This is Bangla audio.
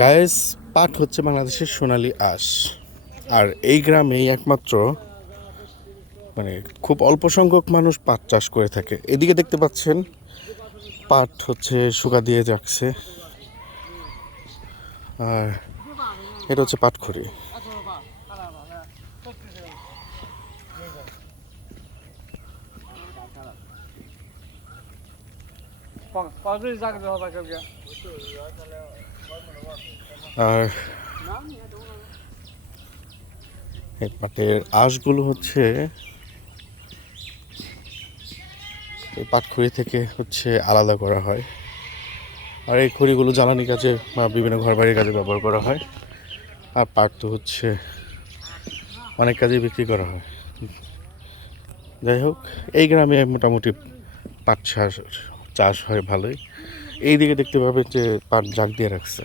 গায়েস, পাট হচ্ছে বাংলাদেশের সোনালী আঁশ। আর এই গ্রামেই একমাত্র মানে খুব অল্প সংখ্যক মানুষ পাট চাষ করে থাকে। এদিকে দেখতে পাচ্ছেন পাট হচ্ছে শুকা দিয়ে যাচ্ছে, আর এটা হচ্ছে পাটখড়ি। আর এই পাটের আঁশগুলো হচ্ছে এই পাটখড়ি থেকে হচ্ছে আলাদা করা হয়। আর এই খড়িগুলো জ্বালানি কাজে বা বিভিন্ন ঘরবাড়ির কাজে ব্যবহার করা হয়। আর পাট তো হচ্ছে অনেক কাজে বিক্রি করা হয়। যাই হোক, এই গ্রামে মোটামুটি পাট চাষ হয় ভালোই। এই দিকে দেখতে পাবেন যে পাট জাগ দিয়ে রাখছে।